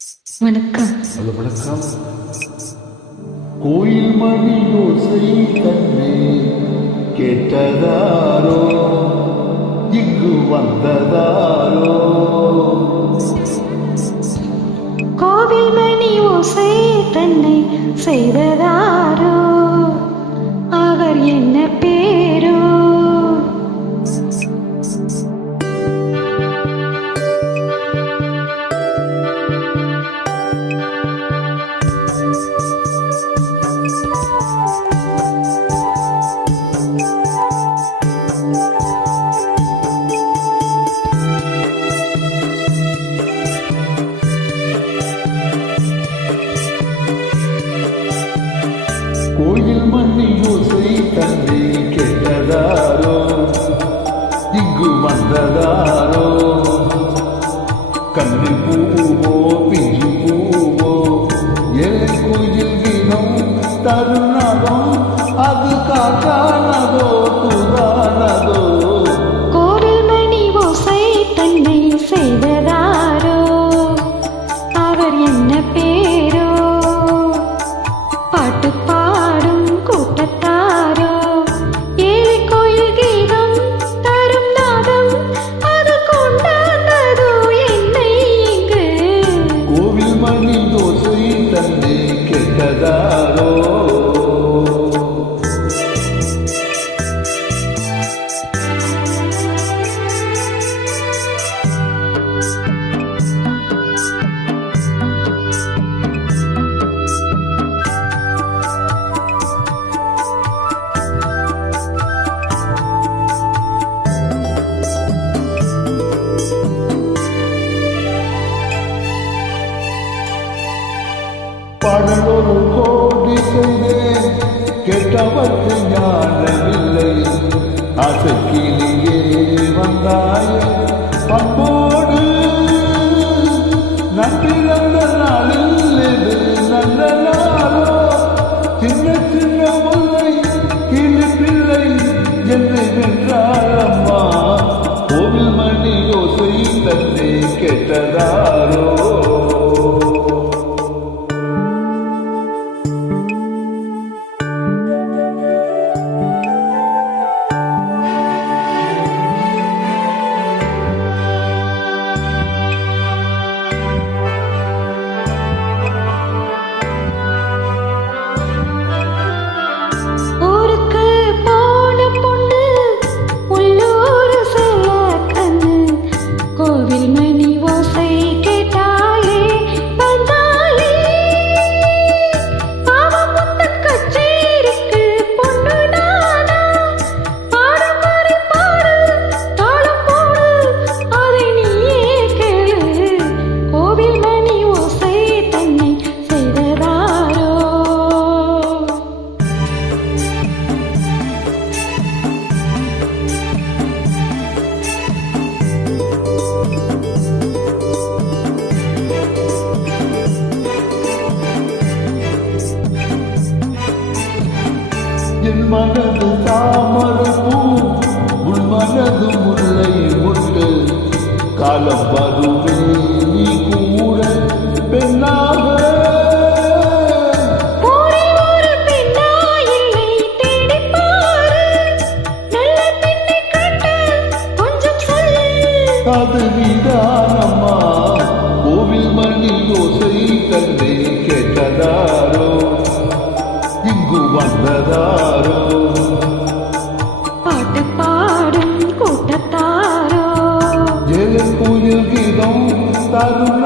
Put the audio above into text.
வணக்கம். ஹலோ வணக்கம். கோயில் மணி ஓசை தன்னை கேட்டதாரோ, இங்கு வந்ததாரோ. கோவில் மணி ஓசை தன்னை செய்ததாரோ, அவர் என்ன பேரோ? கோயில் மணி ஓசை தன்னை கேட்டதாரோ, இங்கு வந்ததாரோ. கண்ணி பூவோ பிஞ்சு பூவோ, ஏழை கோயில் கீதம் தருணதோ, அது காட்டானதோ துதானதோ. கோவில் மணி ஓசை தன்னை செய்ததாரோ, அவர் என்ன பேரோ? பாட்டு பாடும் கூட்டத்தாரோ, ஏழை கோயில் கீதம் தரும் நாதம், அது கொண்டாந்ததோ என்னை இங்கு. கோவில் மணி ஓசை தன்னை கேட்டதாரோ. பாடலொரு கோடி செய்தேன், கேட்டவர்க்கு ஞானமில்லை. ஆசைக்கிலேயே வந்தாயே அன்போடு, நன்றிறந்த நாளில் இது நல்ல நாளோ. சின்ன சின்ன முல்லை கிளி பிள்ளை என்னை வென்றாரம்மா. கோவில் மணி ஓசை தன்னை கேட்டதாரோ. ஊருக்கு போன பொண்ணு உள்ளூர் செல்ல கண்ணு, கோவில் மணி ஓசை கேட்டாலே வந்தாலே. பாவமுத்தன் கச்சேரிக்கு பொண்ணு நானா, பாடும் வரை பாடு தாளம் போடு, அதை நீயே கேளு. கோவில் மணி ஓசை தன்னை செய்ததாரோ. என் மனது தாமரை பூ, உன் மனது முல்லை முட்டு. காலம் வருமே நீ கூட பெண்ணாக. போரில் ஒரு பெண்ணா இல்லை தேடிப் பாரு, நல்ல பெண்ணை கண்டு கொஞ்சம் சொல்லு. அது நீதானம்மா. கோவில் மணி ஓசை தன்னை கேட்டதாரோ, இங்கு வந்ததாரோ. பாட்டு பாடும் கூட்டத்தாரோ, ஏழை கோயில் கீதம் தருண